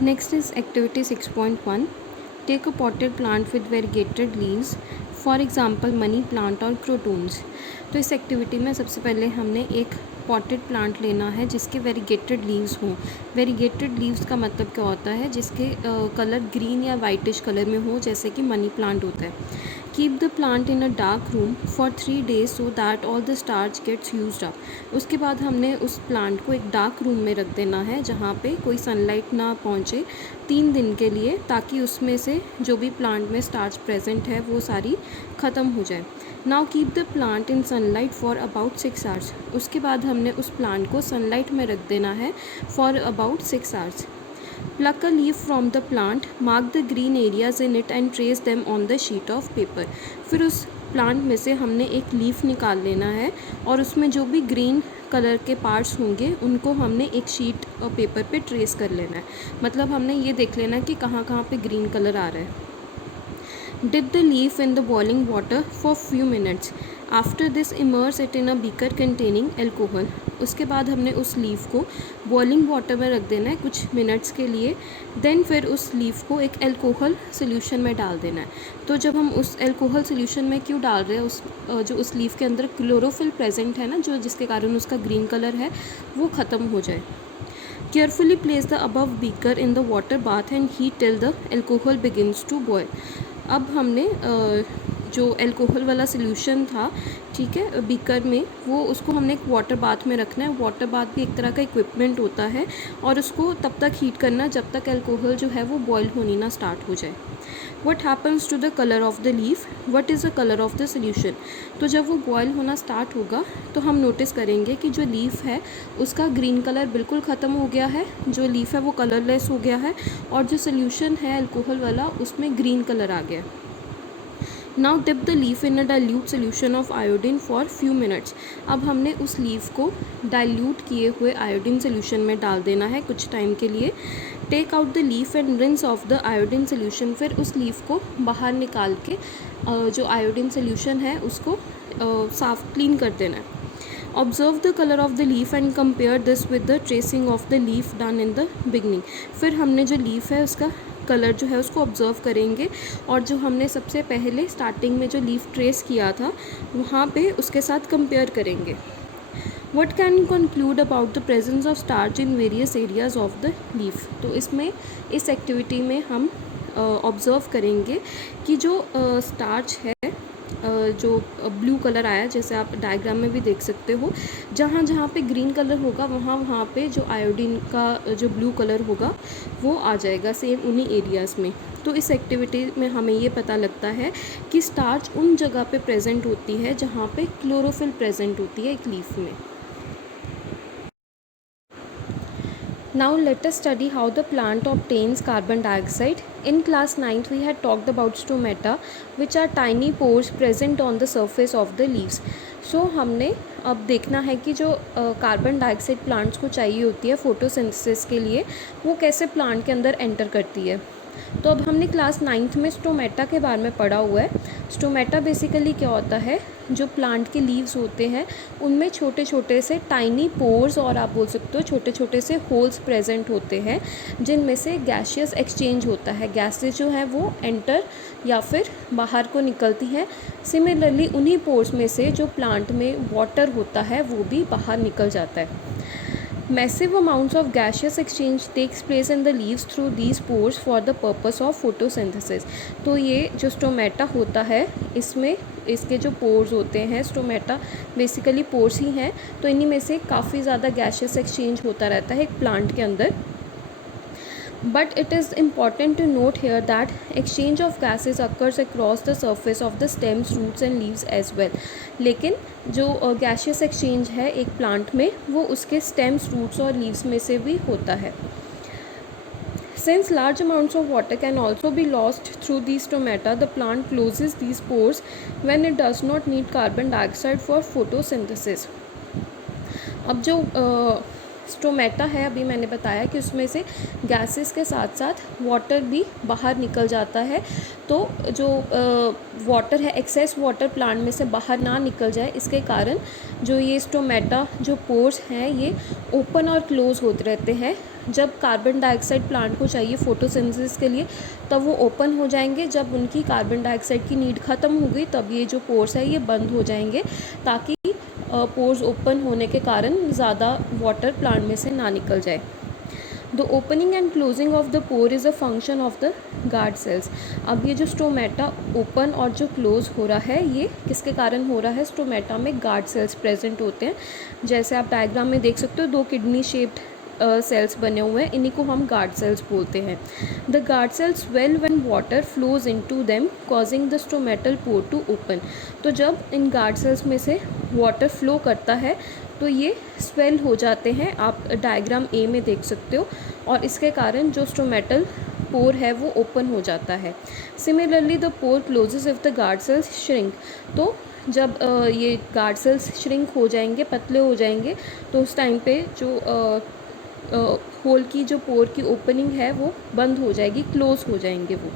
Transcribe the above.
Next is activity 6.1. Take a potted plant with variegated leaves, for example money plant और crotons. तो इस activity में सबसे पहले हमने एक पॉटेड प्लांट लेना है जिसके वेरीगेटेड लीव्स हों। वेरीगेटेड लीव्स का मतलब क्या होता है, जिसके कलर ग्रीन या वाइटिश कलर में हो, जैसे कि मनी प्लांट होता है। Keep the plant in a dark room for 3 days so that all the starch gets used up. उसके बाद हमने उस प्लांट को एक डार्क रूम में रख देना है जहाँ पे कोई सनलाइट ना पहुँचे 3 दिन के लिए, ताकि उसमें से जो भी प्लांट में स्टार्च प्रेजेंट है वो सारी ख़त्म हो जाए। Now keep the plant in sunlight for about 6 hours। उसके बाद हमने उस प्लांट को सनलाइट में रख देना है for about 6 hours। Pluck a leaf from the plant, mark the green areas in it and trace them on the sheet of paper। फिर उस प्लांट में से हमने एक लीफ निकाल लेना है और उसमें जो भी ग्रीन कलर के पार्ट्स होंगे उनको हमने एक शीट पेपर पे ट्रेस कर लेना है। मतलब हमने ये देख लेना है कि कहाँ कहाँ पे ग्रीन कलर आ रहा है। Dip the leaf in the boiling water for few minutes। After this immerse it in a beaker containing alcohol। उसके बाद हमने उस लीफ को बॉइलिंग वाटर में रख देना है कुछ मिनट्स के लिए। देन फिर उस लीफ को एक अल्कोहल सोल्यूशन में डाल देना है। तो जब हम उस अल्कोहल सोल्यूशन में क्यों डाल रहे हैं, जो उस लीफ के अंदर क्लोरोफिल प्रेजेंट है ना, जो जिसके कारण उसका ग्रीन कलर है वो ख़त्म हो जाए। Carefully place the above beaker in the water bath and heat till the alcohol begins to boil. अब हमने जो अल्कोहल वाला सोल्यूशन था, ठीक है, बीकर में, वो उसको हमने एक वाटर बाथ में रखना है। वाटर बाथ भी एक तरह का इक्विपमेंट होता है और उसको तब तक हीट करना जब तक अल्कोहल जो है वो बॉयल होनी ना स्टार्ट हो जाए। What happens to the colour of the leaf, what is the colour of the solution. तो जब वो बॉयल होना स्टार्ट होगा तो हम नोटिस करेंगे कि जो लीफ है उसका ग्रीन कलर बिल्कुल ख़त्म हो गया है, जो लीफ है वो कलरलेस हो गया है, और जो सोल्यूशन है अल्कोहल वाला उसमें ग्रीन कलर आ गया। Now dip the leaf in a dilute solution of iodine for few minutes. अब हमने उस लीफ को डाइल्यूट किए हुए आयोडीन सोल्यूशन में डाल देना है कुछ टाइम के लिए। Take out the leaf and rinse off the iodine solution. फिर उस लीफ को बाहर निकाल के जो आयोडीन सोल्यूशन है उसको साफ क्लीन कर देना है। Observe the colour of the leaf and compare this with the tracing of the leaf done in the beginning. फिर हमने जो लीफ है उसका कलर जो है उसको ऑब्ज़र्व करेंगे और जो हमने सबसे पहले स्टार्टिंग में जो लीफ ट्रेस किया था वहाँ पे उसके साथ कंपेयर करेंगे। What can you conclude about the presence of starch in various areas of the leaf. तो इसमें इस एक्टिविटी में हम ऑब्ज़र्व करेंगे कि जो स्टार्च है, जो ब्लू कलर आया, जैसे आप डायग्राम में भी देख सकते हो, जहाँ जहाँ पे ग्रीन कलर होगा वहाँ वहाँ पे जो आयोडीन का जो ब्लू कलर होगा वो आ जाएगा सेम उन्हीं एरियाज़ में। तो इस एक्टिविटी में हमें ये पता लगता है कि स्टार्च उन जगह पे प्रेजेंट होती है जहाँ पे क्लोरोफिल प्रेजेंट होती है एक लीफ में। Now let us study how the plant obtains carbon dioxide. In class 9th we had talked about stomata, which are tiny pores present on the surface of the leaves. So हमने अब देखना है कि जो carbon dioxide plants को चाहिए होती है फोटोसिंथेसिस के लिए, वो कैसे प्लांट के अंदर एंटर करती है। तो अब हमने क्लास 9th में स्टोमेटा के बारे में पढ़ा हुआ है। स्टोमेटा बेसिकली क्या होता है, जो प्लांट के लीव्स होते हैं उनमें छोटे छोटे से टाइनी पोर्स, और आप बोल सकते हो छोटे छोटे से होल्स प्रेजेंट होते हैं जिनमें से गैशियस एक्सचेंज होता है। गैसेज जो है वो एंटर या फिर बाहर को निकलती हैं। सिमिलरली उन्हीं पोर्स में से जो प्लांट में वाटर होता है वो भी बाहर निकल जाता है। Massive amounts of gaseous exchange takes place in the leaves through these pores for the purpose of photosynthesis। तो ये जो स्टोमेटा होता है इसमें इसके जो पोर्स होते हैं, स्टोमेटा बेसिकली पोर्स ही हैं, तो इन्हीं में से काफ़ी ज़्यादा गैशियस एक्सचेंज होता रहता है एक प्लांट के अंदर। But it is important to note here that exchange of gases occurs across the surface of the stems, roots and leaves as well। लेकिन जो gaseous exchange है एक प्लांट में वो उसके stems, roots और leaves में से भी होता है। Since large amounts of water can also be lost through these stomata, the plant closes these pores when it does not need carbon dioxide for photosynthesis। अब जो स्टोमेटा है, अभी मैंने बताया कि उसमें से गैसेस के साथ साथ वाटर भी बाहर निकल जाता है। तो जो वाटर है, एक्सेस वाटर प्लांट में से बाहर ना निकल जाए, इसके कारण जो ये स्टोमेटा जो पोर्स हैं ये ओपन और क्लोज़ होते रहते हैं। जब कार्बन डाइऑक्साइड प्लांट को चाहिए फोटोसिंथेसिस के लिए तब वो ओपन हो जाएंगे, जब उनकी कार्बन डाइऑक्साइड की नीड ख़त्म हो गई तब ये जो पोर्स है ये बंद हो जाएंगे, ताकि पोर्स ओपन होने के कारण ज़्यादा वाटर प्लांट में से ना निकल जाए। The opening and closing of the pore is a function of the guard cells. अब ये जो स्टोमेटा ओपन और जो क्लोज हो रहा है ये किसके कारण हो रहा है? स्टोमेटा में गार्ड सेल्स प्रेजेंट होते हैं। जैसे आप डायग्राम में देख सकते हो, 2 किडनी शेप्ड सेल्स बने हुए हैं, इन्हीं को हम गार्ड सेल्स बोलते हैं। The guard cells swell when water flows into them causing the stomatal pore to open. तो जब इन गार्ड सेल्स में से वाटर फ्लो करता है तो ये स्वेल हो जाते हैं, आप डायग्राम ए में देख सकते हो, और इसके कारण जो स्टोमेटल पोर है वो ओपन हो जाता है। Similarly the pore closes if the guard cells shrink. तो जब ये गार्ड सेल्स श्रिंक हो जाएंगे, पतले हो जाएंगे, तो उस टाइम पे जो होल की जो पोर की ओपनिंग है वो बंद हो जाएगी, क्लोज हो जाएंगे वो।